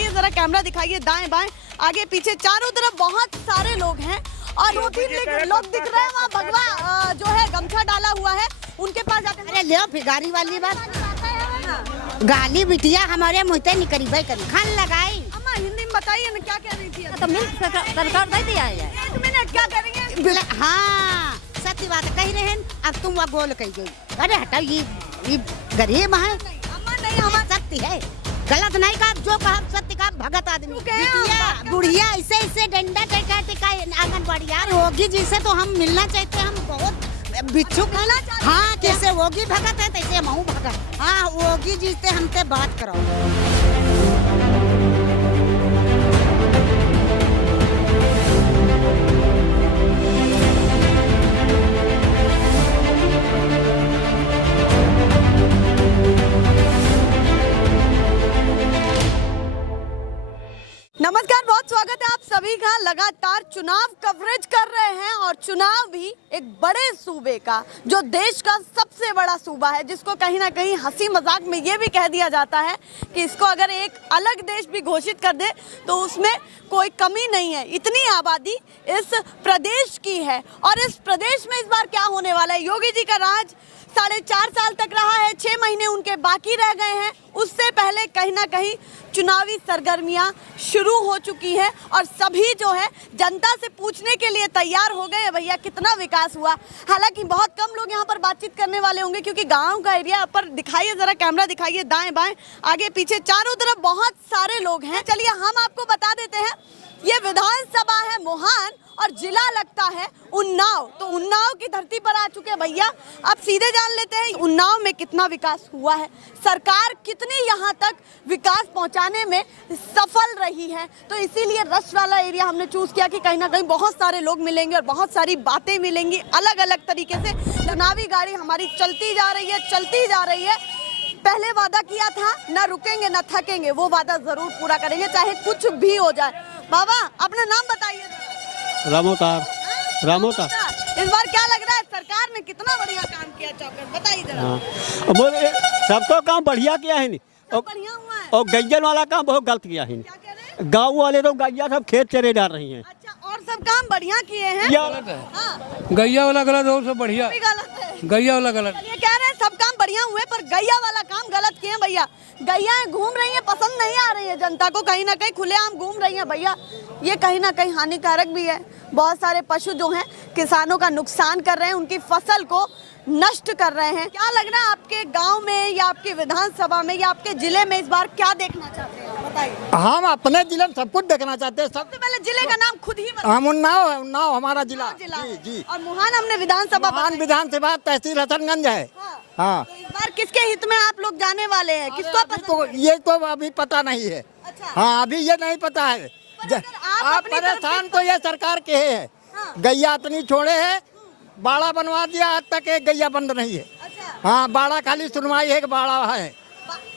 दिखाइए, जरा कैमरा दिखाइए, दाएं बाएं आगे पीछे चारों तरफ बहुत सारे लोग हैं और 2-3 लोग दिख रहे हैं। वहाँ भगवा जो है गमछा डाला हुआ है, उनके पास जाते हैं। अरे ले फिगारी वाली बात गाली बिटिया हमारे मुँह से निकली भाई करी खान लगाई। अम्मा हिंदी में बताइए ना क्या कह रही थी? तो मिल सरकार दे दिया है। 1 मिनट क्या करेंगे? हाँ सच्ची बात कह रहे हैं। अब तुम वह गोल कही गई। अरे हटाओ ये गरीब है। अम्मा नहीं, हमारा सत्य है, गलत नहीं कहा। जो कहा सत्य का भगत आदमी बुढ़िया ऐसे ऐसे डंडा टेका टेका आंगनबाड़ी यार होगी जिसे तो हम मिलना चाहते हैं। हम बहुत बिच्छू कहना चाहते। हाँ कैसे होगी भगत है तैसे महू भगत। हाँ होगी जिससे हमसे बात कराओ। नमस्कार, बहुत स्वागत है आप सभी का। लगातार चुनाव कवरेज कर रहे हैं और चुनाव भी एक बड़े सूबे का, जो देश का सबसे बड़ा सूबा है, जिसको कहीं ना कहीं हंसी मजाक में ये भी कह दिया जाता है कि इसको अगर एक अलग देश भी घोषित कर दे तो उसमें कोई कमी नहीं है। इतनी आबादी इस प्रदेश की है और इस प्रदेश में इस बार क्या होने वाला है। योगी जी का राज 4.5 साल तक रहा है, 6 महीने उनके बाकी रह गए हैं। उससे पहले कहीं ना कहीं चुनावी सरगर्मियां शुरू हो चुकी है और सभी जो है जनता से पूछने के लिए तैयार हो गए भैया कितना विकास हुआ। हालांकि बहुत कम लोग यहाँ पर बातचीत करने वाले होंगे क्योंकि गांव का एरिया पर। दिखाइए जरा कैमरा दिखाइए, दाएं बाएं आगे पीछे चारों तरफ बहुत सारे लोग हैं। चलिए हम आपको बता देते हैं, ये विधानसभा है मोहान और जिला लगता है उन्नाव। तो उन्नाव की धरती पर आ चुके हैं भैया। अब सीधे जान लेते हैं उन्नाव में कितना विकास हुआ है, सरकार कितनी यहाँ तक विकास पहुँचाने में सफल रही है। तो इसीलिए रश वाला एरिया हमने चूज किया कि कहीं ना कहीं बहुत सारे लोग मिलेंगे और बहुत सारी बातें मिलेंगी अलग अलग तरीके से। चुनावी गाड़ी हमारी चलती जा रही है, चलती जा रही है। पहले वादा किया था ना रुकेंगे ना थकेंगे, वो वादा जरूर पूरा करेंगे चाहे कुछ भी हो जाए। बाबा अपना नाम बताइए। रामोतार। इस बार क्या लग रहा है, सरकार ने कितना बढ़िया काम किया? चौकट बताइए जरा। हाँ बोले सबको काम बढ़िया किया है नहीं बढ़िया हुआ है और गैयन वाला काम बहुत गलत किया है। क्या कह रहे हैं? गाँव वाले तो गैया सब खेत चरे डाल रही हैं। अच्छा, और सब काम बढ़िया किए हैं। गलत है, हाँ, गैया वाला गलत हो, सब बढ़िया। भी गलत है। गैया वाला गलत। ये कह रहे हैं सब काम बढ़िया हुए पर गैया वाला काम गलत किए हैं भैया। गैया घूम रही है, पसंद नहीं आ रही है जनता को, कहीं ना कहीं खुलेआम घूम रही है भैया। ये कहीं ना कहीं हानिकारक भी है। बहुत सारे पशु जो हैं किसानों का नुकसान कर रहे हैं, उनकी फसल को नष्ट कर रहे हैं। क्या लग रहा है आपके गांव में या आपकी विधानसभा में या आपके जिले में इस बार क्या देखना चाहते हैं, बताइए। हम अपने जिले में सब कुछ देखना चाहते हैं। सबसे पहले जिले का नाम खुद ही बताइए। हम उन्नाव है, उन्नाव हमारा जिला। जी जी। और मुहान हमने विधानसभा महान विधानसभा तहसील हसनगंज है। हाँ तो इस बार किसके हित में आप लोग जाने वाले हैं, किसको पसंद? तो ये तो अभी पता नहीं है। अच्छा। हाँ अभी ये नहीं पता है। आप परेशान तो ये सरकार के है। गैया इतनी छोड़े है, बाड़ा बनवा दिया, आज तक एक गैया बंद नहीं है। अच्छा। हाँ बाड़ा खाली सुनवाई है कि बाड़ा है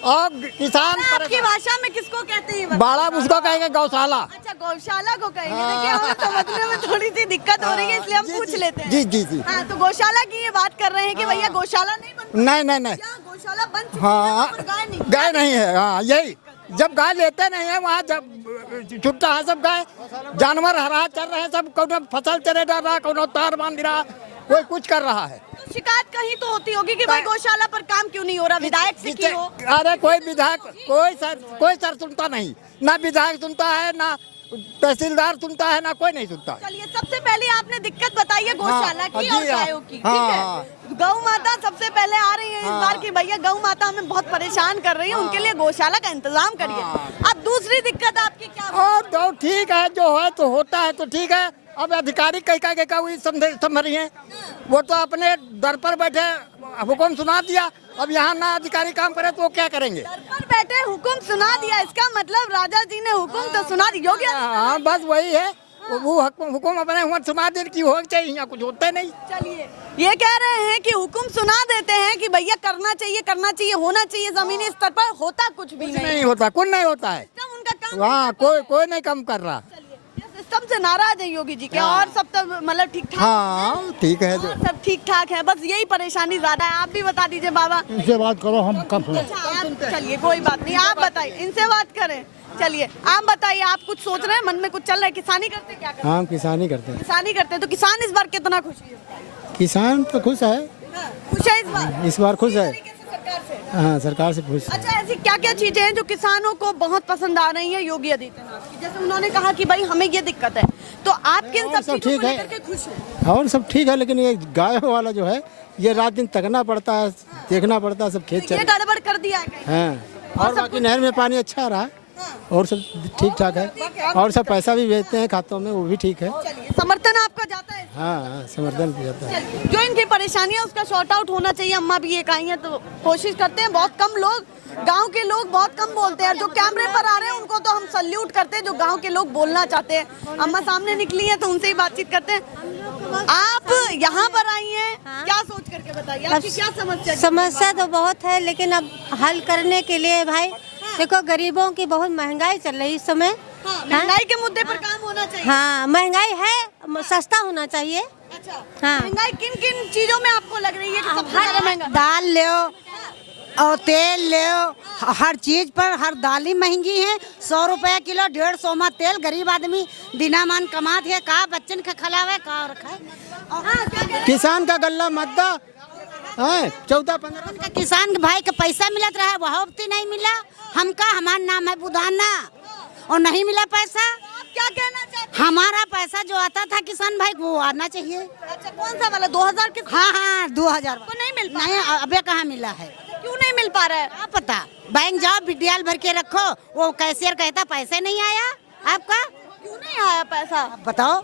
और किसान आपकी भाषा में किसको कहते हैं? बाड़ा उसको कहेंगे गौशाला। अच्छा, गौशाला को कहेंगे। देखिए हमें समझने में थोड़ी सी दिक्कत हो रही है इसलिए हम पूछ लेते हैं। जी जी जी। हाँ, तो गौशाला की ये बात कर रहे हैं कि भैया गौशाला नहीं बन। नहीं गौशाला बन चुकी हाँ है, गाय नहीं। गाय नहीं है। हाँ यही जब गाय लेते नहीं है वहाँ जब छुट्टा है सब गाय जानवर हरा चल रहे हैं, सब कोनो फसल चले डाल रहा, कोनो तार बांध रहा, कोई कुछ कर रहा है। तो शिकायत कहीं तो होती होगी कि भाई गौशाला पर काम क्यों नहीं हो रहा, विधायक से की हो। अरे कोई विधायक कोई सर सुनता नहीं, ना विधायक सुनता है, ना तहसीलदार सुनता है, ना कोई नहीं सुनता। चलिए सबसे पहले आपने दिक्कत बताई है गौशाला की और गायों की, ठीक हाँ, है। गौ माता सबसे पहले आ रही है इस बार की भैया, गौ माता हमें बहुत परेशान कर रही है, उनके लिए गौशाला का इंतजाम करिए। अब दूसरी दिक्कत आपकी क्या? और तो ठीक है, जो है तो होता है तो ठीक है। अब अधिकारी कई का हुई समझ रही है, वो तो अपने दर पर बैठे हुक्म सुना दिया। अब यहाँ ना अधिकारी काम करे तो वो क्या करेंगे? दर पर बैठे हुक्म सुना दिया, इसका मतलब राजा जी ने हुक्म तो सुना दिया। योगी हाँ बस वही है, वो हुक्म अपने हुआ सुना देने की हो चाहिए, यहाँ कुछ होता नहीं। चलिए ये कह रहे हैं कि हुक्म सुना देते हैं कि भैया करना चाहिए, होना चाहिए, जमीनी स्तर पर होता कुछ भी नहीं होता, कुछ नहीं होता है। उनका काम हाँ कोई नहीं काम कर रहा। सिस्टम काम से नाराज है योगी जी के, और सब तो मतलब ठीक ठाक? हाँ ठीक है जो सब ठीक ठाक है, बस यही परेशानी ज्यादा है। आप भी बता दीजिए बाबा। इनसे बात करो, हम कम सुनो। अच्छा, आप चलिए कोई बात नहीं, आप बताइए, इनसे बात करें। चलिए आप बताइए, आप कुछ सोच रहे हैं, मन में कुछ चल रहा है? किसानी करते क्या करते? हाँ किसानी करते हैं। किसानी करते हैं, तो किसान इस बार कितना खुशी है? किसान तो खुश है, खुश है इस बार खुश है। तरीके से सरकार से? हाँ सरकार से खुश है। अच्छा, ऐसी क्या क्या चीजें हैं जो किसानों को बहुत पसंद आ रही हैं योगी आदित्यनाथ की? जैसे उन्होंने कहा कि भाई हमें ये दिक्कत है, तो आप किन सब चीजों ठीक को है। लेकर के खुश हैं? और सब ठीक है, लेकिन ये गाय वाला जो है ये रात दिन तकना पड़ता है, देखना पड़ता है, सब खेत ये चल। गड़बड़ कर दिया है कहीं? हाँ और बाकी नहर में पानी अच्छा आ रहा है और सब ठीक ठाक है, और सब पैसा भी भेजते हैं खातों में, वो भी ठीक है। चलिए, समर्थन आपका जाता है? हाँ समर्थन भी जाता है। चलिए, जो इनकी परेशानी है उसका शॉर्ट आउट होना चाहिए। अम्मा भी एक आई हैं तो कोशिश करते हैं। बहुत कम लोग, गांव के लोग बहुत कम बोलते हैं, जो कैमरे पर आ रहे हैं उनको तो हम सल्यूट करते हैं, जो गांव के लोग बोलना चाहते हैं। अम्मा सामने निकली हैं तो उनसे ही बातचीत करते हैं। आप यहाँ पर आई हैं, क्या सोच करके बताइए, आपकी क्या समस्या? समस्या तो बहुत है, लेकिन अब हल करने के लिए भाई देखो, गरीबों की बहुत महंगाई चल रही है इस समय। महंगाई के मुद्दे पर काम होना चाहिए। हाँ, महंगाई है, सस्ता होना चाहिए। अच्छा, हाँ। महंगाई किन किन चीजों में आपको लग रही है कि सबसे ज्यादा महंगा? दाल ले और तेल ले, हर चीज पर हर दाली महंगी है। 100 रुपया किलो, 150 में तेल। गरीब आदमी दिना मान कमात है, का बच्चन के खिलावे का रखा। किसान का गल्ला मद्दा है 14-15 का किसान भाई का पैसा मिलत रहा है, वह हफ्ते नहीं मिला। हमका, हमारा नाम है बुधाना और नहीं मिला पैसा। आप क्या कहना चाहते हैं? हमारा पैसा जो आता था किसान भाई वो आना चाहिए। अच्छा, कौन सा वाला 2000 के? हाँ 2000 को नहीं मिल पा नहीं, अबे कहाँ मिला है? क्यों नहीं मिल पा रहा है? क्या पता, बैंक जाओ विड्याल भर के रखो, वो कैशियर कहता पैसे नहीं आया आपका। क्यों नहीं आया पैसा? अब बताओ,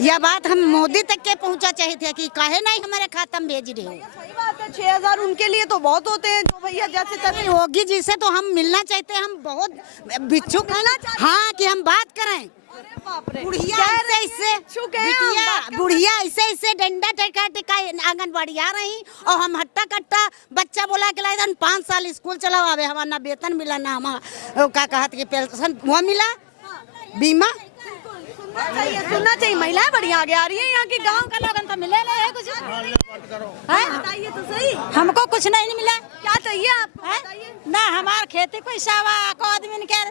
यह बात हम मोदी तक के पहुंचा चाहिए थे कि काहे नहीं हमारे खाता में भेज रहे हो। सही बात है, 6000 उनके लिए तो बहुत होते हैं, जो भैया जैसे तैसे। योगी जी से तो हम मिलना चाहते हैं, हम बहुत बिच्छू मिलना चाहते? हाँ कि हम बात करें। अरे बाप रे, बुढ़िया कह रहे ऐसे ऐसे इच्छुक हैं, हम बिटिया बात कर बुढ़िया ऐसे ऐसे डंडा टिका टिका आंगनबाड़ी आ रही, और हम हट्टा कट्टा बच्चा बोला के लाए 5 साल स्कूल चलाओ, आवे हमारा ना वेतन मिला, ना हमारा क्या कहत कि पेंशन वो मिला, बीमा। सुनना चाहिए। महिलाएं बड़ी आगे आ रही है यहाँ की। गांव का लोगन तो मिले नहीं है कुछ। बताइए तो सही, हमको कुछ नहीं मिला। क्या चाहिए आपको? बताइए। ना हमार खेती कोई सावा को आदमी के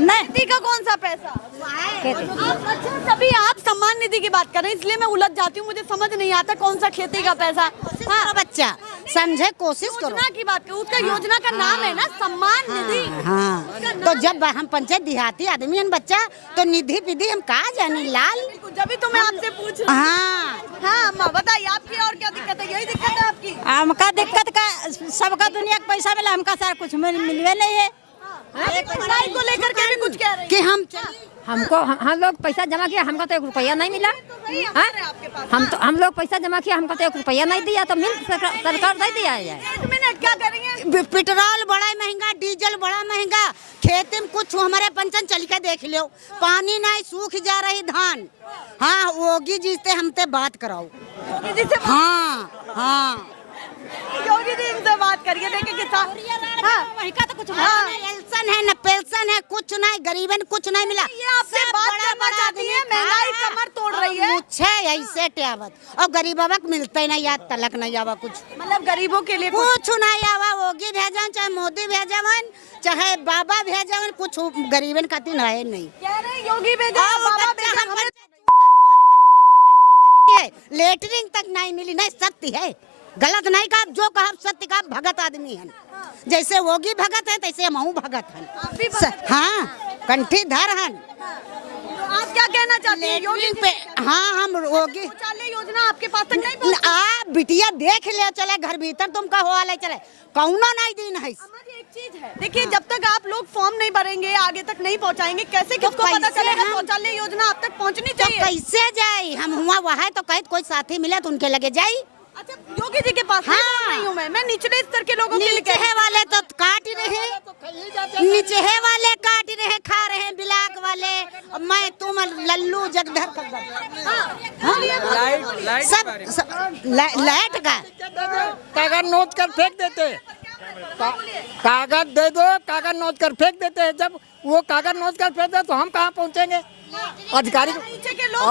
नहीं, खेती का कौन सा पैसा? आप अच्छा, तभी आप सम्मान निधि की बात कर रहे हैं, इसलिए मैं उलझ जाती हूँ, मुझे समझ नहीं आता कौन सा खेती का पैसा। हाँ बच्चा समझे, कोशिश करो। योजना की बात करूँ, उसका योजना का नाम है ना सम्मान निधि। हाँ तो जब हम पंचायत देहाती आदमी हैं बच्चा, तो निधि विधि हम कहा जानी लाल। जब तो मैं आपसे पूछ रही हूँ। हाँ अम्मा बताइए, आपकी और क्या दिक्कत है? यही दिक्कत है आपकी? हमका दिक्कत का सबका दुनिया का पैसा मिला, हमका सारा कुछ मिलवे नहीं है। पढ़ाई को लेकर के भी कुछ कह रहे हैं कि हम हमको हम लोग पैसा जमा किया, हमको तो 1 रुपया नहीं मिला। हम लोग पैसा जमा किया, हमको तो 1 रुपया नहीं दिया, तो सरकार नहीं दिया है। 1 मिनट, क्या करेंगे? पेट्रोल बड़ा महंगा, डीजल बड़ा महंगा, खेती में कुछ हमारे पंचन चल के देख लो, पानी नहीं, सूख जा रही धान। हाँ योगी जी से हमसे बात कराओ। योगी जी से हाँ हाँ योगी जी इनसे बात करिए, देखें किसान। हाँ वही का तो कुछ पेंशन है न पेंशन है, कुछ नहीं, गरीबन कुछ नहीं मिला। ये आपसे बात करना चाहती है, महंगाई कमर तोड़ रही है। मुझे ऐसे टेवत और गरीबा को मिलता ही नहीं, याद तलक नहीं आवा कुछ, मतलब गरीबों के लिए कुछ नहीं आवा। योगी भेजन चाहे मोदी भेजवन चाहे बाबा भेजवन, कुछ गरीबन खातिर है नहीं। कह रहे योगी भेजा, बाबा भेजा, हमें लेटरिंग तक नहीं मिली। नहीं सत्य है, गलत नहीं कहा, जो कहा सत्य कहा। भगत आदमी है, जैसे योगी भगत है तैसे हम भगत हैं। हाँ कंठी धर हैं। आप क्या कहना चाहते हैं योगी पे? हाँ हम योगी शौचालय योजना आपके पास तक नहीं पहुंची? आ बिटिया देख ले, चले घर भीतर तुमका हो ले, चले कौनो नहीं दिन है। एक चीज है, देखिए जब तक आप लोग फॉर्म नहीं भरेंगे, आगे तक नहीं पहुंचाएंगे, कैसे किसको पता कैसे चलेगा हम- शौचालय योजना आप तक पहुंचनी तो चाहिए? कैसे जाए? हम हुआ वहाँ तो कहे कोई साथी मिले तो उनके लगे जाई। अच्छा, योगी जी के पास नहीं हूँ मैं निचले स्तर के लोगों के लिए नीचे है वाले तो काट रहे, नीचे है वाले काट रहे, खा रहे हैं ब्लैक वाले, मैं तुम लल्लू जगधर सब लाइट का कागज नोच कर फेंक देते, कागज दे दो, कागज नोच कर फेंक देते हैं। जब वो कागज नोच कर फेंक दे तो हम कहाँ पहुँचेंगे? अधिकारी नीचे के लोग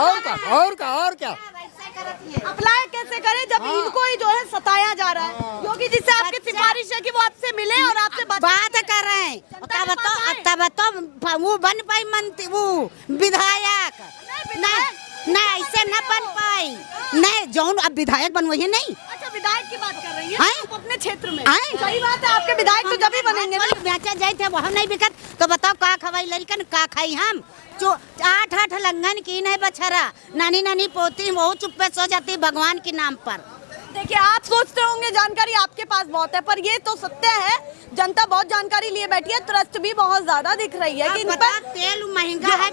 और क्या अप्लाई कैसे करें जब इनको ही जो है सताया जा रहा है। योगी जी से आपकी सिफारिश है कि वो आपसे मिले और आपसे बात कर रहे हैं। तब तो वो बन पाई मंत्री वो विधायक नहीं ऐसे न बन पाई नहीं जौन अब विधायक बन वही नहीं। अच्छा विधायक की बात कर रही है हैं? अपने क्षेत्र में हैं? सही बात है आपके विधायक तो जब ही बनेंगे ना। बेचा जाए थे वहाँ नहीं बिकत तो बताओ का खवाई लड़कन का खाई हम जो 8 लंघन की नहीं बछरा नानी पोती वो चुप्पे सो जाती भगवान के नाम पर। देखिए आप सोचते होंगे जानकारी आपके पास बहुत है पर ये तो सत्य है जनता बहुत जानकारी लिए बैठी है। ट्रस्ट भी बहुत ज्यादा दिख रही है कि इन पर तेल महंगा है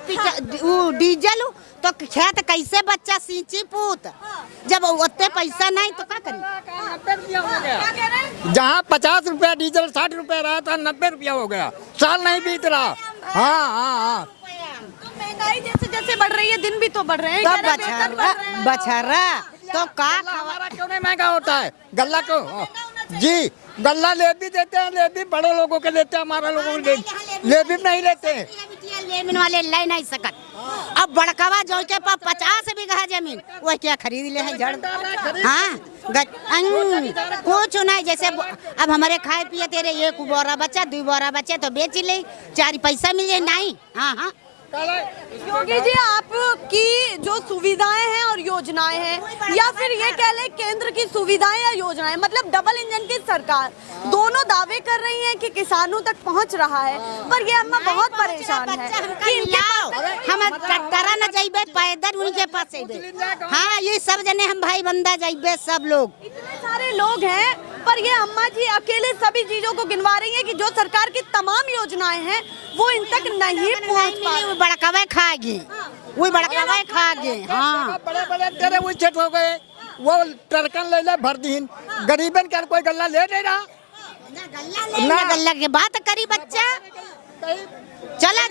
वो डीजल तो खेत कैसे बच्चा सींची पूत जब उतने पैसा नहीं तो क्या करी। क्या कह रहे हैं? जहाँ 50 रुपया डीजल 60 रुपया रहा था 90 रुपया हो गया। साल नहीं बीत रहा। हाँ तो महंगाई जैसे जैसे बढ़ रही है दिन भी तो बढ़ रहे हैं। तो कह रहे हैं, वेतन बढ़ रहे हैं। बछरा तो का हमारा क्यों नहीं महंगा होता है गल्ला क्यों? जी गल्ला ले भी देते हैं ले भी बड़े लोगों के लेते हैं हमारा लोगों को ले भी नहीं लेते हैं। लेमिन वाले ले नहीं सकत। अब बड़कवा जो के पास 50 बीघा जमीन वो क्या खरीद ले है जड़। हाँ कुछ नहीं जैसे अब हमारे खाए पिए तेरे 1 बोरा बचा 2 बोरा बचे तो बेच ले 4 पैसा मिले नहीं। हाँ योगी जी आपकी जो सुविधाएं हैं और योजनाएं हैं या फिर ये कह लें केंद्र की सुविधाएं या योजनाएं मतलब डबल इंजन की सरकार दोनों दावे कर रही हैं कि किसानों तक पहुंच रहा है पर ये अम्मा बहुत परेशान है कि हम टरा न जाइबे पैदल उनके पास जाइबे। हाँ ये सब जने हम भाई बंदा जाइबे सब लोग इतने सारे लोग हैं पर ये अम्मा जी अकेले सभी चीजों को गिनवा रही है कि जो सरकार की तमाम योजनाएं हैं वो इन तक नहीं पहुंच पा रही। बड़कवे खाएगी वही बड़कवे खाएगी। हाँ बड़े तेरे वो छठ हो गए वो टरकन ले भर दीन गरीबन का कोई गल्ला ले नहीं रहा। गल्ला की बात करी बच्चा चला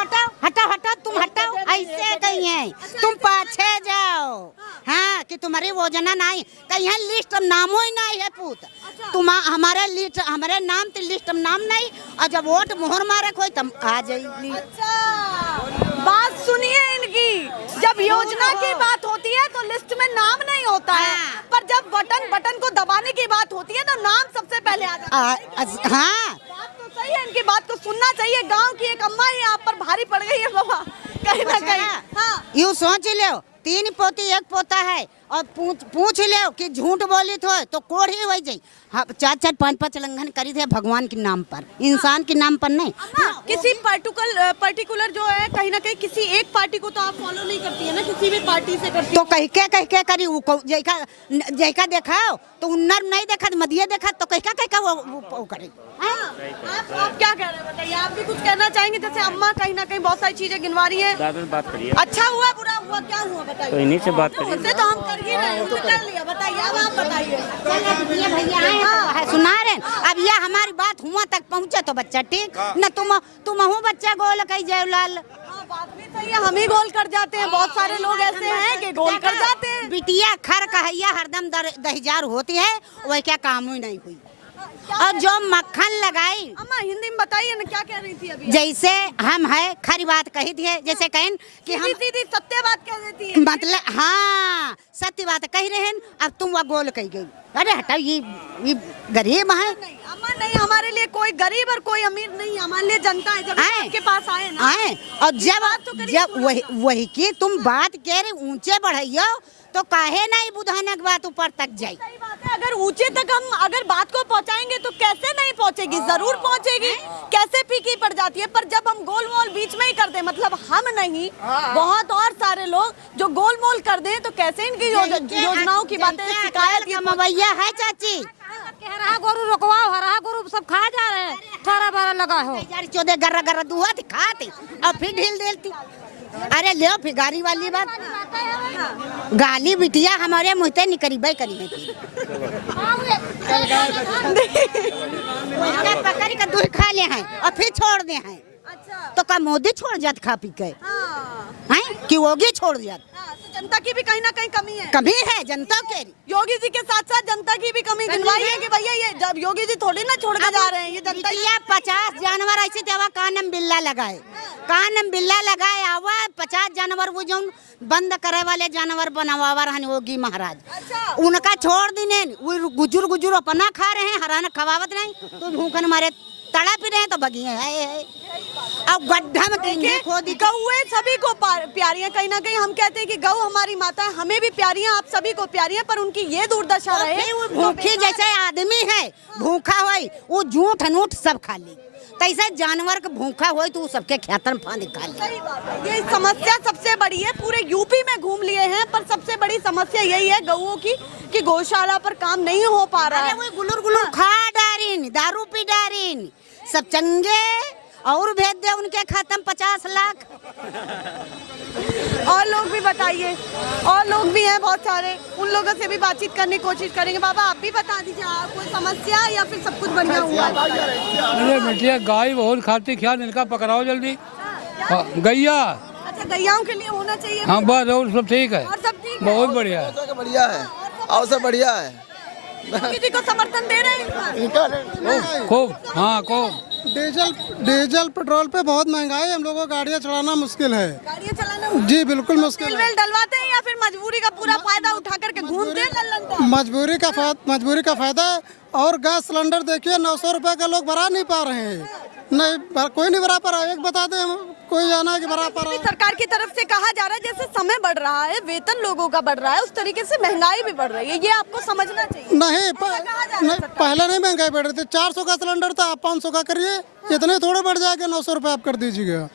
हटाओ तुम हटाओ ऐसे कहीं है तुम पाछे जाओ। हाँ कि तुम्हारी योजना नहीं कहीं लिस्ट नामो ही नहीं है पूत तुम हमारे लिस्ट हमारे नाम तो लिस्ट में नाम नहीं और जब वोट मोहर मारे कोई तुम आ जाएगी। बात सुनिए इनकी जब योजना की बात होती है तो लिस्ट में नाम नहीं होता है पर जब बटन को दबाने की बात होती है तो नाम सबसे पहले आ जाता है। हाँ बात तो सही है इनकी बात को सुनना चाहिए। गांव की एक अम्मा ही आप पर भारी पड़ गई है बाबा कहीं ना कहीं। हाँ यूँ सोच लो 3 पोती 1 पोता है और पूछ लो कि झूठ बोली तो कोड़ ही वही जाई। हाँ 4 5 लंघन करी थे भगवान के नाम पर इंसान के नाम पर नहीं। किसी पर्टिकुलर जो है कहीं ना कहीं किसी एक पार्टी को तो आप फॉलो नहीं करती है ना किसी भी पार्टी से करती तो कह के करी जैका देखाओ तो उन्नर नहीं देखा मदिये देखा तो कह वो करे। आप क्या कह रहे हैं बताइए आप भी कुछ कहना चाहेंगे जैसे अम्मा कहीं ना कहीं बहुत सारी चीजें गिनवा रही है। बात करिए अच्छा हुआ बुरा हुआ क्या हुआ बताइए। तो इन्हीं से बात करिए। उससे तो हम कर ही रहे हैं उससे कर लिया बताइए अब आप बताइए। सुना रहे अब यह हमारी बात हुआ तक पहुँचे तो बच्चा ठीक न तुम बच्चा गोल कही जयलाल बात भी सही है हम ही गोल कर जाते हैं। बहुत सारे लोग ऐसे हैं कि गोल कर जाते हैं। बिटिया खर कहैया हरदम 10,000 होती है वह क्या काम ही नहीं हुई और जो मक्खन लगाई। अम्मा हिंदी में बताइए ना क्या कह रही थी अभी। जैसे हम है खरी बात कही थी जैसे कहें कि हम सीधी सत्य बात कह देती है मतलब हाँ सत्य बात कही रहे अब तुम वह गोल कही गई। अरे हटाओ ये गरीब है। नहीं अम्मा नहीं हमारे लिए कोई गरीब और कोई अमीर नहीं हमारे लिए जनता है जब आपके पास आए ना आए और जब वही की तुम बात कह रहे ऊंचे बढ़ाइयो तो काहे नहीं बुधानक बात ऊपर तक जाए। सही बात है अगर ऊंचे तक हम अगर बात को पहुंचाएंगे तो कैसे नहीं पहुंचेगी जरूर पहुंचेगी कैसे फीकी पड़ जाती है। पर जब हम गोल मोल बीच में ही कर दें मतलब हम नहीं बहुत और सारे लोग जो गोल मोल कर दें तो कैसे इनकी योजनाओं की बातें शिकायत ये मवैया है चाची हरा गोरू रोकवाओ हरा गोरू सब खा जा रहे हैं 12 लगा हो 14 गर्रा दुआ थी खाती और फिर ढील देती। अरे ले फिर गाड़ी वाली बात गाली बिटिया हमारे मुँहते नहीं करी भाई करी पकड़ कर दूध खा ले हैं और फिर छोड़ दे हैं। तो का मोदी छोड़ जात खा पी के हैं कि योगी छोड़ जात। तो जनता की भी कहीं ना कहीं कमी है जनता के। योगी जी के साथ साथ जनता की भी कमी गिनवाई है कि भैया ये जब योगी जी थोड़ी ना छोड़ के जा रहे हैं ये जनता 50 जानवर ऐसे देवा कानम बिल्ला लगाए कान बिल्ला लगाए आवा 50 जानवर वो जो बंद करे वाले जानवर बनावा रहन होगी महाराज। उनका छोड़ दिने वो गुजुर गुजुर अपना खा रहे हैं, हराना खवावत नहीं तो भूखन मारे तड़प रहे हैं तो बगिए है। अब गड्ढा में कहीं खोदी गौएं सभी को प्यारी है, कहीं ना कहीं हम कहते हैं कि गौ हमारी माता है, हमें भी प्यारी है, आप सभी को प्यारी है, पर उनकी ये दुर्दशा रहे। वो भूखी जैसे आदमी है भूखा होई वो झूठ अनूठ सब खा ली, तैसे जानवर का भूखा होई तो सबके खेतन फांद खा ली। ये समस्या सबसे बड़ी है, पूरे यूपी में घूम लिए हैं, पर सबसे बड़ी समस्या यही है गौओं की कि गौशाला पर काम नहीं हो पा रहा है। वो गुलुर गुलुर खा डारिन, दारू पी डारिन, सब चंगे और भेज दे उनके खाते में 50 लाख। और लोग भी बताइए, और लोग भी हैं बहुत सारे, उन लोगों से भी बातचीत करने की कोशिश करेंगे। बाबा आप भी बता दीजिए, कोई समस्या या फिर सब कुछ बढ़िया हुआ है? अरे बेटिया गाय बहुत खाती, ख्याल इनका पकड़ाओ जल्दी। गैया, अच्छा गैयाओं के लिए होना चाहिए। हाँ बस और सब ठीक है, और सब ठीक है, बहुत बढ़िया है। बढ़िया है, और सब बढ़िया है। किसी को समर्थन दे रहे हैं खूब, हाँ खूब। डीजल पेट्रोल पे बहुत महंगाई है, हम लोगों को गाड़ियाँ चलाना मुश्किल है। गाड़ियाँ चलाना जी बिल्कुल मुश्किल है। डलवाते हैं या फिर मजबूरी का पूरा फायदा उठा करके घूमते हैं लल्लन का? मजबूरी का फायदा है। और गैस सिलेंडर देखिए 900 रुपए का लोग भरा नहीं पा रहे हैं, नहीं कोई नहीं भरा पा रहा है। एक बता दें कोई जाना है कि भरा पा रहा है। सरकार की तरफ से कहा जा रहा है जैसे समय बढ़ रहा है, वेतन लोगों का बढ़ रहा है, उस तरीके से महंगाई भी बढ़ रही है, ये आपको समझना चाहिए। नहीं पहले नहीं महंगाई बढ़ रही थी, 400 का सिलेंडर था, आप 500 का करिए, इतने थोड़े बढ़ जाएगा, 900 रुपए आप कर दीजिएगा।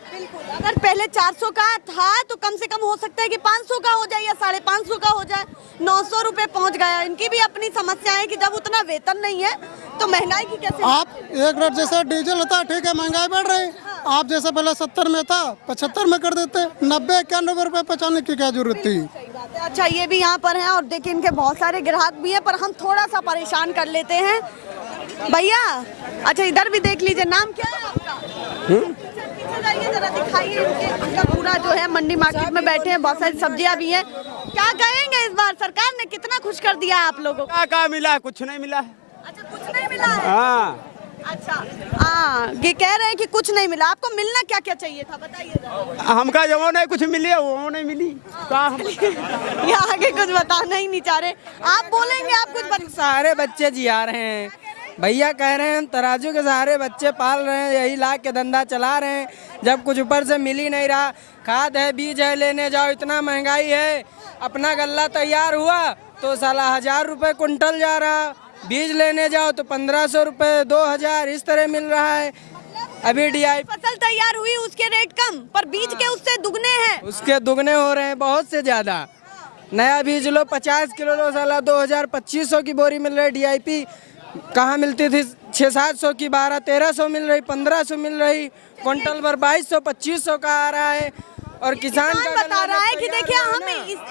अगर पहले 400 का था तो कम से कम हो सकता है कि 500 का हो जाए या 550 का हो जाए, 900 रुपए पहुंच गया। इनकी भी अपनी समस्या है कि जब उतना वेतन नहीं है तो महंगाई की कैसे। आप एक रेट जैसा डीजल होता ठीक है, महंगाई बढ़ रही, आप जैसा पहले 70 में था 75 में कर देते, 90-91 रुपए पहुँचाने की क्या जरूरत थी। अच्छा ये भी यहाँ पर है और देखिए इनके बहुत सारे ग्राहक भी है, पर हम थोड़ा सा परेशान कर लेते हैं भैया। अच्छा इधर भी देख लीजिए, नाम क्या है आपका? पीछे जाइए जरा, दिखाइए इनका पूरा जो है मंडी मार्केट में बैठे हैं, बहुत सारी सब्जियां भी हैं। क्या कहेंगे इस बार सरकार ने कितना खुश कर दिया आप लोगों को? क्या मिला है? कुछ नहीं मिला है। अच्छा कुछ नहीं मिला है। हाँ अच्छा हाँ, ये कह रहे हैं कि कुछ नहीं मिला, आपको मिलना क्या क्या चाहिए था बताइए जरा। हमका जो नहीं कुछ मिली है वो नहीं मिली। ये आगे कुछ बताना ही नहीं चाह रहे, आप बोलेंगे आप कुछ सहारे बच्चे जिया रहे हैं, भैया कह रहे हैं हम तराजू के सहारे बच्चे पाल रहे हैं, यही ला के धंधा चला रहे हैं, जब कुछ ऊपर से मिल ही नहीं रहा। खाद है, बीज है, लेने जाओ इतना महंगाई है, अपना गल्ला तैयार हुआ तो साला 1000 रुपए कुंटल जा रहा, बीज लेने जाओ तो 1500 रुपए, 2000 इस तरह मिल रहा है। अभी DI फसल तैयार हुई उसके रेट कम, पर बीज के उससे दुगने हैं, उसके दुगने हो रहे हैं, बहुत से ज्यादा। नया बीज लो 50 किलो लो साला 2000-2500 की बोरी मिल रही। DIP कहाँ मिलती थी 600-700 की, 1200-1300 मिल रही, 1500 मिल रही, क्विंटल भर 2200-2500 का आ रहा है। और किसान बता रहा है कि देखिए हम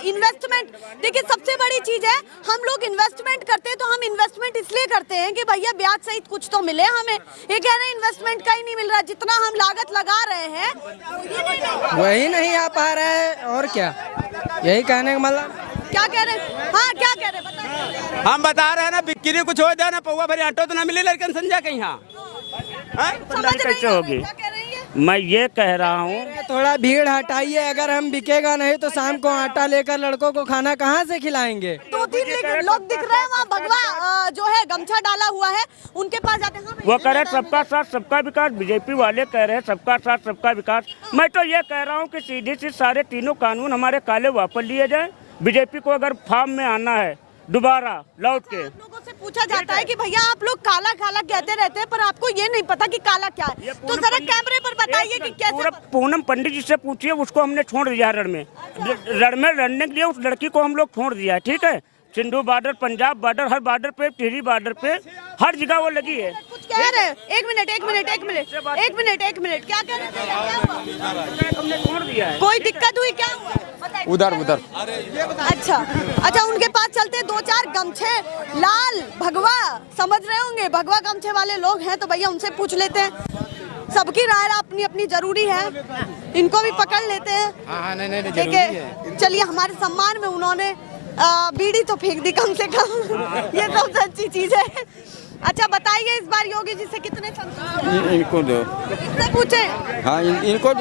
इन्वेस्टमेंट, देखिए सबसे बड़ी चीज है हम लोग इन्वेस्टमेंट करते हैं, तो हम इन्वेस्टमेंट इसलिए करते हैं कि भैया ब्याज सहित कुछ तो मिले हमें। ये कह रहे हैं इन्वेस्टमेंट का ही नहीं मिल रहा, जितना हम लागत लगा रहे हैं वही नहीं आ पा रहा है। और क्या, यही कहने का मतलब। क्या कह रहे हैं? हाँ क्या कह रहे हैं बताइए। हम बता रहे हैं ना, बिक्री कुछ हो जाए ना, पौवा भरी आटो तो ना मिले, लेकिन समझा कहीं। हाँ कैसे होगी? मैं ये कह रहा हूँ थोड़ा भीड़ हटाइए, अगर हम बिकेगा नहीं तो शाम को आटा लेकर लड़कों को खाना कहाँ से खिलाएंगे? 2-3 लोग दिख रहे हैं वहाँ, भगवा जो है गमछा डाला हुआ है, उनके पास जाते हैं। वो कह रहे सबका साथ सबका विकास, बीजेपी वाले कह रहे हैं सबका साथ सबका विकास। मैं तो ये कह रहा हूँ कि सीधे से सारे तीनों कानून हमारे काले वापस लिए जाए। बीजेपी को अगर फार्म में आना है दोबारा लौट के, लोगों से पूछा जाता है कि भैया आप लोग काला काला कहते रहते हैं, पर आपको ये नहीं पता कि काला क्या है, तो जरा कैमरे पर बताइए कि कैसे। पूनम पंडित जी से पूछिए, उसको हमने छोड़ दिया रण में लड़ने के लिए, उस लड़की को हम लोग छोड़ दिया है। ठीक है, सिंधु बॉर्डर, पंजाब बॉर्डर, हर बॉर्डर पे, टिहरी बॉर्डर पे, हर जगह वो लगी है। कुछ कह रहे हैं? एक मिनट क्या कह रहे थे? क्या हुआ? हमने छोड़ दिया है। कोई दिक्कत हुई? क्या हुआ? उधर अच्छा उनके पास चलते 2-4 गमछे लाल भगवा, समझ रहे होंगे भगवा गमछे वाले लोग हैं, तो भैया उनसे पूछ लेते हैं। सबकी राय अपनी अपनी जरूरी है, इनको भी पकड़ लेते हैं। नहीं देखिए चलिए, हमारे सम्मान में उन्होंने बीड़ी तो फेंक दी कम से कम, ये सबसे अच्छी चीज है। अच्छा बताइए, इस बार योगी जी से कितने संतुष्ट हैं? इनको दो। इनसे पूछे? हाँ इनको हम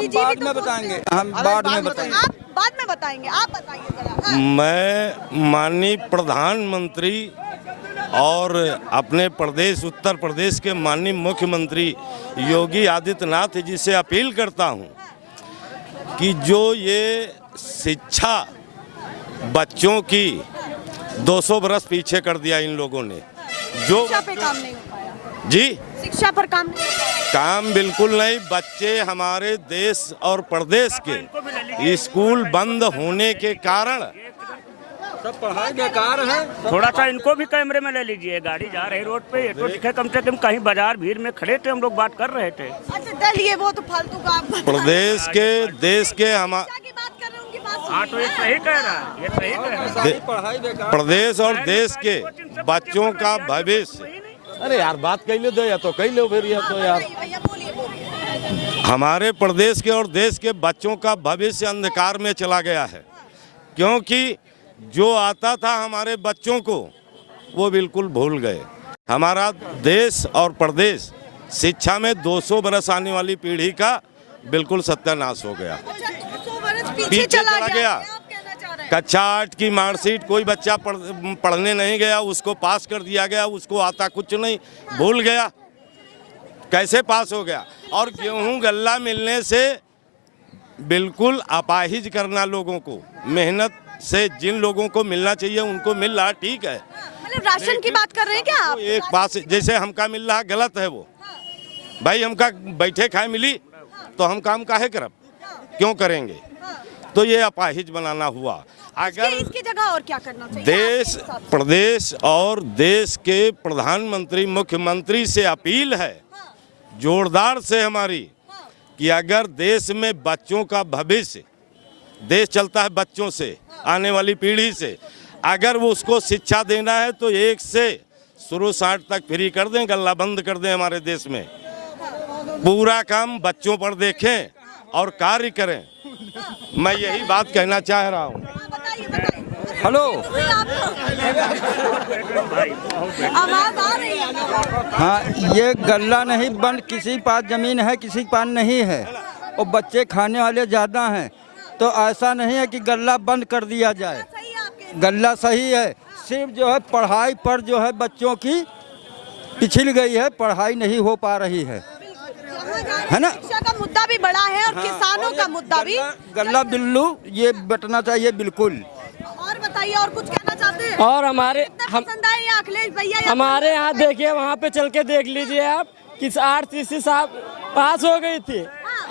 निजी बाद भी में तो बताएंगे, सोचते हम बाद में बताएंगे। आप बाद में बताएंगे, आप बताइए जरा। हाँ। मैं माननीय प्रधानमंत्री और अपने प्रदेश उत्तर प्रदेश के माननीय मुख्यमंत्री योगी आदित्यनाथ जी से अपील करता हूं कि जो ये शिक्षा बच्चों की 200 बरस पीछे कर दिया इन लोगों ने, जो शिक्षा पे काम नहीं हो पाया। जी शिक्षा पर काम नहीं हो पाया। काम बिल्कुल नहीं। बच्चे हमारे देश और प्रदेश के स्कूल बंद होने के कारण सब पढ़ाई बेकार है। थोड़ा सा इनको भी कैमरे में ले लीजिए, गाड़ी जा रही रोड पे, ये तो दिखे कम से कम। कहीं बाजार भीड़ में खड़े थे, हम लोग बात कर रहे थे। अच्छा चलिए, वो तो फालतू का आप बता प्रदेश के देश के शिक्षा की बात कर रहे हैं, उनकी बात हाँ तो ये सही कह रहा है, ये सही कह रहा है। पढ़ाई बेकार। प्रदेश और देश के बच्चों का भविष्य। अरे यार बात कह लो दो, या तो कह लो फिर, या तो यार भैया बोलिए। हमारे प्रदेश के और देश के बच्चों का भविष्य अंधकार में चला गया है, क्योंकि जो आता था हमारे बच्चों को वो बिल्कुल भूल गए। हमारा देश और प्रदेश शिक्षा में 200 बरस आने वाली पीढ़ी का बिल्कुल सत्यानाश हो गया, 200 बरस पीछे चला गया। कक्षा 8 की मार्कशीट कोई बच्चा पढ़ने नहीं गया, उसको पास कर दिया गया, उसको आता कुछ नहीं, भूल गया, कैसे पास हो गया। और गेहूं गल्ला मिलने से बिल्कुल अपाहिज करना लोगों को, मेहनत से जिन लोगों को मिलना चाहिए उनको मिल रहा, ठीक है। मतलब राशन की बात कर रहे हैं क्या आप? एक बात जैसे हमका मिल रहा गलत है वो। भाई हमका बैठे खाए मिली तो हम काम काहे करब, क्यों करेंगे? तो ये अपाहिज बनाना हुआ। अगर इसकी जगह और क्या करना चाहिए? देश, प्रदेश और देश के प्रधानमंत्री मुख्यमंत्री से अपील है जोरदार से हमारी, कि अगर देश में बच्चों का भविष्य, देश चलता है बच्चों से, आने वाली पीढ़ी से, अगर वो उसको शिक्षा देना है तो 1 से शुरू 60 तक फ्री कर दें, गल्ला बंद कर दें हमारे देश में। पूरा काम बच्चों पर देखें और कार्य करें। मैं यही बात कहना चाह रहा हूँ। हेलो, आवाज आ रही है। हाँ ये गल्ला नहीं बंद, किसी के पास जमीन है किसी के पास नहीं है, और बच्चे खाने वाले ज़्यादा हैं, तो ऐसा नहीं है कि गल्ला बंद कर दिया जाए। गल्ला सही है, सिर्फ जो है पढ़ाई पर जो है बच्चों की पिछड़ गई है, पढ़ाई नहीं हो पा रही है ना। शिक्षा का मुद्दा भी बड़ा है और किसानों का मुद्दा भी। गल्ला बिल्लू ये बटना चाहिए बिल्कुल। और बताइए, और कुछ कहना चाहते हैं? और हमारे पसंद आए या अखिलेश भैया? हमारे यहाँ देखिए, वहाँ पे चल के देख लीजिए आप कि 8 सीसी साहब पास हो गई थी,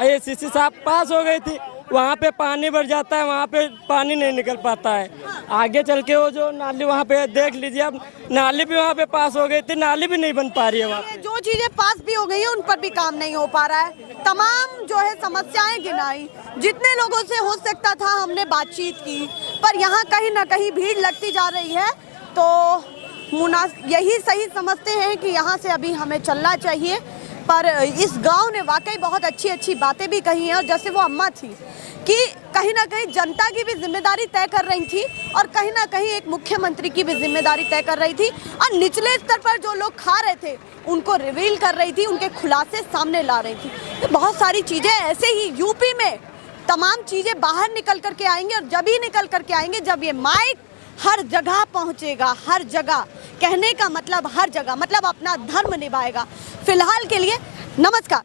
ये सीसी साहब पास हो गई थी। वहाँ पे पानी भर जाता है, वहाँ पे पानी नहीं निकल पाता है। आगे चल के वो जो नाली वहाँ पे देख लीजिए आप, नाली भी वहाँ पे पास हो गई थी, नाली भी नहीं बन पा रही है वहाँ पे। जो चीजें पास भी हो गई है उन पर भी काम नहीं हो पा रहा है। तमाम जो है समस्याएं गिनाई, जितने लोगों से हो सकता था हमने बातचीत की, पर यहाँ कहीं ना कहीं भीड़ लगती जा रही है। तो यही सही समझते हैं कि यहाँ से अभी हमें चलना चाहिए। पर इस गांव ने वाकई बहुत अच्छी अच्छी बातें भी कही हैं, और जैसे वो अम्मा थी कि कहीं ना कहीं जनता की भी जिम्मेदारी तय कर रही थी, और कहीं ना कहीं एक मुख्यमंत्री की भी जिम्मेदारी तय कर रही थी, और निचले स्तर पर जो लोग खा रहे थे उनको रिवील कर रही थी, उनके खुलासे सामने ला रही थी। तो बहुत सारी चीज़ें ऐसे ही यूपी में तमाम चीज़ें बाहर निकल करके आएंगे, और जब ही निकल करके आएंगे जब ये माइक हर जगह पहुंचेगा, हर जगह। कहने का मतलब हर जगह, मतलब अपना धर्म निभाएगा। फिलहाल के लिए नमस्कार।